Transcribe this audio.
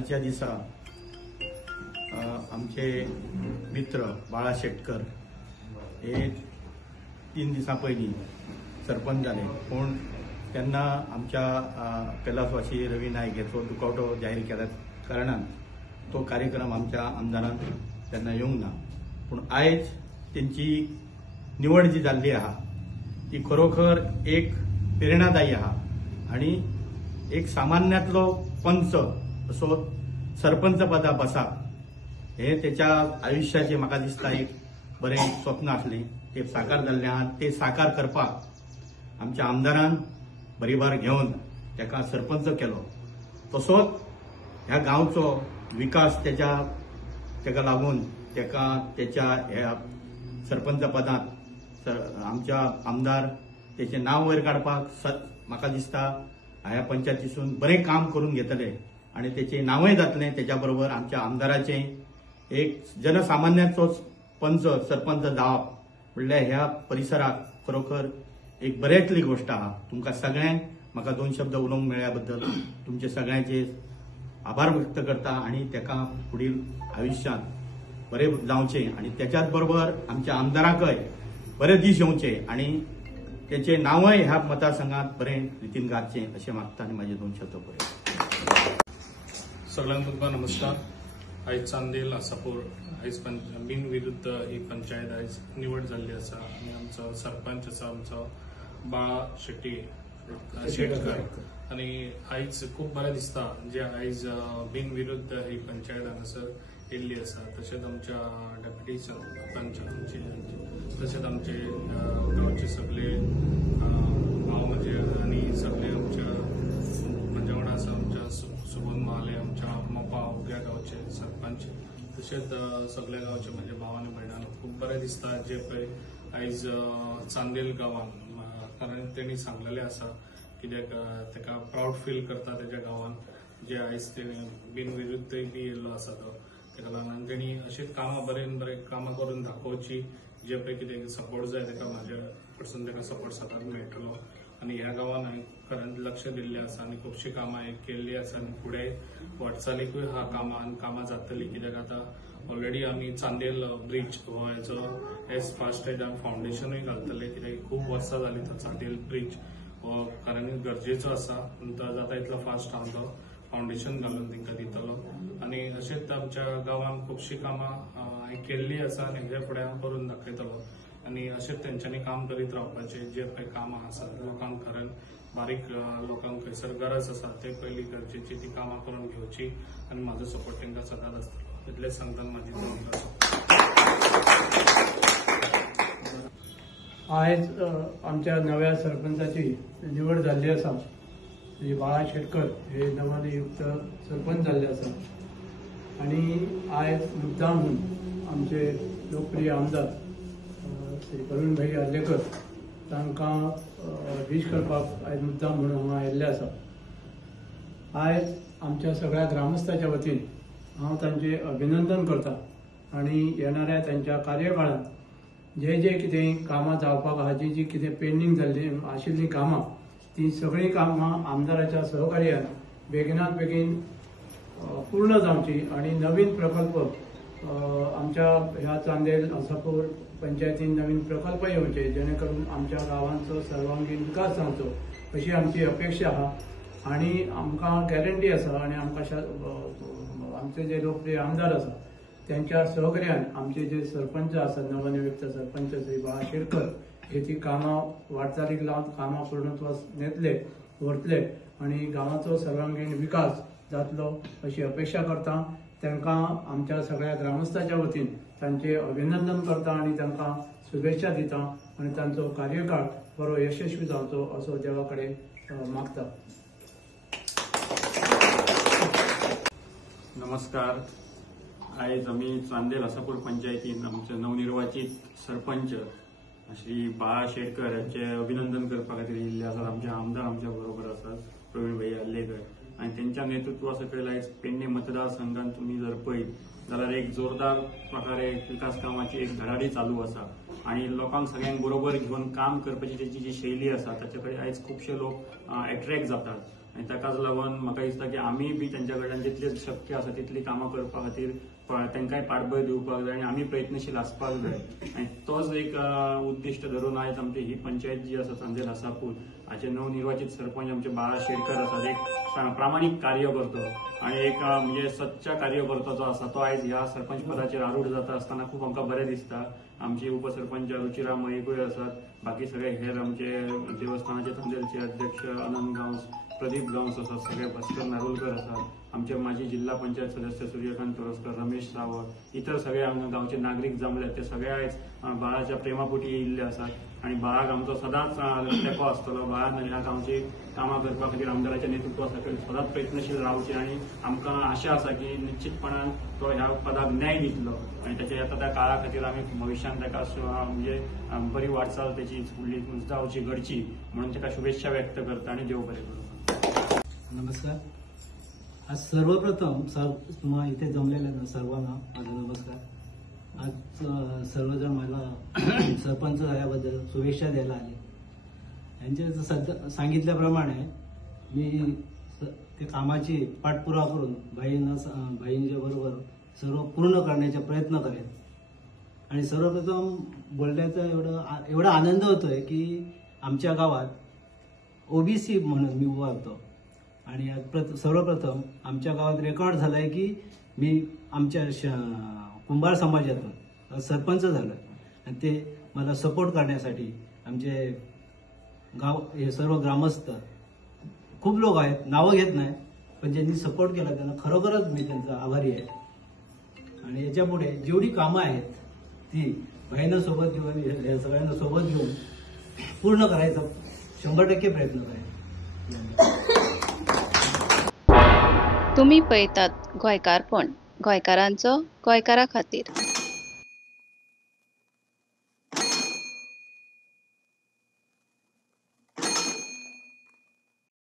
आयच्या दिसा आमचे मित्र बाळा शेटकर हे 3 दिसां पयलीं सरपंच जाले, पूण तेन्ना आमच्या कैलासवासी रवी नायक हेचो दुखवटो जाहीर केल्या कारणान तो कार्यक्रम आमच्या आमदारान तेन्ना येवंक ना। पूण आयज तेंची निवड जी जाल्ली आहा ती खरोखर एक प्रेरणादायी आहा आणि एक सामान्यांतलो पंच असो सरपंच पदा बसाप हे त्याच्या आयुष्याचे म्हाका दिसता एक बरें स्वप्न आसलें, ते साकार जाल्लें आहा। ते साकार करपाक आमच्या आमदारान बरीबार घेवन ताका सरपंच केलो। तसोच ह्या गांवचो विकास ताका लागून ताका त्याच्या ह्या सरपंच पदांत आमच्या आमदार त्याचे नांव वयर काडपाक म्हाका दिसता ह्या पंचायतीसून बरें काम करून घेतले आणि त्याचे नांवय जातलें। त्याच्या बरोबर आमच्या आमदाराचे एक जनसामान्याचो पंच सरपंच जावप म्हणल्यार ह्या परिसराक खरोखर एक बरेतली गोष्ट आहा। तुमकां सगळ्यांक म्हाका 2 शब्द उलोवंक मेळ्ळ्या बद्दल तुमचे सगळ्यांचे आभार व्यक्त करता आणि ताका फुडील आयुष्यांत बरें जावचें आणि त्याच्याच बरोबर आमच्या आमदाराकय बरे दीस येवचे आणि त्याचे नांवय ह्या मतदारसंघात बरें रितीन गाजचें अशें मागता आणि माझे 2 शब्द बरे। सगळ्यांक तुमकां नमस्कार। आयज चांदेल आसापूर आयज बिनविरुद्ध ही पंचायत आयज निवड जाल्ली आसा आणि आमचो सरपंच आसा आमचो बाळा शेटकर आणि आयज खूब बरें दिसता जे आयज बिनविरुद्ध ही पंचायत हांगासर येयल्ली आसा। तशेंच आमच्या डेप्युटी सरपंच तशेंच आमचे गांवचे सगळे भाव म्हजे आणि सगळे आमच्या म्हज्या वांगडा आसा आमच्या सुबोध महाले आमच्या मोपा उगड्या गांवचे सरपंच तशेंच सगळ्या गांवचे म्हजे भाव आनी भयणां खूब बरें दिसता जे पळय आयज चांदेल गांवांत कारण तेणी सांगलेलें आसा कित्याक ताका प्राऊड फील करता तेज्या गांवांत जे आयज ते बिनविरुद्धय बी येयल्लो आसा तो ताका लागून तेणी अशीच कामां बरें कामां करून दाखोवची जे पळय कितें सपोर्ट जाय ताका म्हाज्या कडसून ताका सपोर्ट सदांच मेळटलो आणि ह्या गांवांत हांवें खरेंच लक्ष दिल्लें आसा आणि खुबशीं कामां केल्लीं आसा आणि फुडें वाटचालीकूय हा कामां जातलीं कित्याक आतां ऑलरेडी आमी चांदेल ब्रिज हो हेचो एज फास्ट एज आमी फावंडेशनूय घालतले कित्याक खूब वर्सां जालीं तो चांदेल ब्रिज हो खरेंच गरजेचो आसा तो जाता इतलो फास्ट हांव तो फावंडेशन घालून तांकां दितलो आणि अशेंच आमच्या गांवांत खुबशीं कामां हांवें केल्लीं आसा आनी हेजे फुडें हांव करून दाखयतलो आणि अशेंच तेंच्यांनी काम करीत रावपाचें जे पळय कामां आसात लोकांक खरेंच बारीक लोकांक खंयसर गरज आसा ते पयलीं गरजेची ती कामां करून घेवची आणि म्हाजो सपोर्ट तांकां सदांच आसतलो इतलेंच सांगताना म्हाजी 2 मिनटां। आयज आमच्या नव्या सरपंचाची निवड जाल्ली आसा। बाळा शेटकर हे नवनियुक्त सरपंच जाल्ले आसा आणि आयज मुद्दाम म्हणून आमचे लोकप्रिय आमदार श्री प्रवीण भाई आर्लेकर तांकां विश करपाक आयज मुद्दाम म्हणून हांगा आयिल्ले आसा। आयज आमच्या सगळ्या ग्रामस्थांच्या वतीन हांव तांचे अभिनंदन करता आणि येणाऱ्या त्यांच्या कार्यकाळात जे कितें कामां जावपाक आहा जी कितें पेंडींग जाल्ली आशिल्लीं कामां ती सगळीं कामां आमदाराच्या सहकार्यान बेगिनात बेगीन पूर्ण जावची आणि नवीन प्रकल्प आमच्या ह्या चांदेल आसापूर पंचायतीन नवीन प्रकल्प येवचे जेणे करून आमच्या गांवांचो सर्वांगीण विकास जावचो अशी आमची अपेक्षा आहा आणि आमकां गॅरंटी आसा आणि आमकां आमचे जे लोकप्रिय आमदार आसा त्यांच्या सहकार्यान आमचे जे सरपंच आसात नवनियुक्त सरपंच श्री बाळा शेटकर हे ती कामां वाटचालीक लावन कामां पूर्णत्वास नेतले व्हरतले आणि गांवाचो सर्वांगीण विकास जातलो अशी अपेक्षा करता। तांकां आमच्या सगळ्या ग्रामस्थांच्या वतीन तांचे अभिनंदन करता आणि तांकां शुभेच्छा दिता आणि तांचो कार्यकाळ बरो यशस्वी जावचो असो देवा कडेन मागता। नमस्कार। आयज आमी चांदेल आसापूर पंचायतीन आमचे नवनिर्वाचित सरपंच श्री बाळा शेटकर यांचे अभिनंदन करपा खातीर येयल्ले आसात। आमचे आमदार आमच्या बरोबर आसात प्रवीण भाई आर्लेकर आणि त्यांच्या नेतृत्वा सकयल आयज पेडणे मतदारसंघात तुम्ही जर पळयत जाल्यार एक जोरदार प्रकारे विकास कामाची एक धडाडी चालू आसा आणि लोकांक सगळ्यांक बरोबर घेवन काम करपाची त्याची जी शैली आसा ताचे कडेन आयज खुबशे लोक अट्रॅक्ट जातात आनी ताकाच लागून म्हाका दिसता की आमी बी तेंच्या कडल्यान जितले शक्य आसा तितली कामां करपा खातीर तांकांय पाठबळ दिवपाक जाय आनी आमी प्रयत्नशील आसपाक जाय आनी तोच एक उद्दिश्ट धरून आयज आमची ही पंचायत जी आसा चांदेल आसापूर हाचे नवनिर्वाचित सरपंच आमचे बाळा शेटकर आसात, एक प्रामाणीक कार्यकर्तो आनी एक म्हणजे सच्चा कार्यकर्तो जो आसा तो आयज ह्या सरपंच पदाचेर आरूढ जाता आसतना खूब आमकां बरें दिसता। आमची उपसरपंच रुचिरा मयेकूय आसात, बाकी सगळे हेर आमचे देवस्थानाचे चांदेलचे अध्यक्ष अनंत गांवस, प्रदीप गांवस आसात, सगळे भास्कर नारोलकर आसात, आमचे माजी जिल्हा पंचायत सदस्य सूर्यकांत तोरसकर, रमेश सावंत, इतर सगळे गांवचे नागरीक जमले ते सगळे आयज बाळाच्या प्रेमापोटी येयिल्ले आसात आनी बाळाक आमचो सदांच तेंको आसतलो। बाळान ह्या गांवची कामां करपा खातीर आमदाराच्या नेतृत्वा सकयल सदांच प्रयत्नशील रावचे आनी आमकां आशा आसा की निश्चितपणान तो ह्या पदाक न्याय दितलो आनी ताच्या येता त्या काळा खातीर आमी भविश्यान ताका म्हणजे बरी वाटचाल त्याची फुडली जावची घडची म्हणून ताका शुभेच्छा व्यक्त करता आनी देव बरें करूं। नमस्कार। आज सर्वप्रथम इथे जमलेल्या सर्वांना माझा नमस्कार। आज सर्वजण मला सरपंच झाल्याबद्दल शुभेच्छा द्यायला आले। यांच्या सांगितल्याप्रमाणे मी ते कामाची पाठपुरावा करून भाईंच्या बरोबर सर्व पूर्ण करण्याचा प्रयत्न करेन। आणि सर्वप्रथम बोलण्याचा एवढा आनंद होतोय की आमच्या गावात ओबीसी म्हणून मी उभारतो आणि सर्वप्रथम आमच्या गावात रेकॉर्ड झालाय की मी आमच्या कुंभार समाजातून सरपंच झालोय आणि ते मला सपोर्ट करण्यासाठी आमचे गाव हे सर्व ग्रामस्थ खूप लोक आहेत, नावं घेत नाही, पण ज्यांनी सपोर्ट केला त्यांना खरोखरच मी त्यांचा आभारी आहे। आणि याच्यापुढे जेवढी कामं आहेत ती भाईंना सोबत घेऊन या सगळ्यांना सोबत घेऊन पूर्ण करायचा 100% प्रयत्न करेन। तुम्ही पळयतात गोंयकारपण, गोंयकारांचो गोंयकारा खातीर।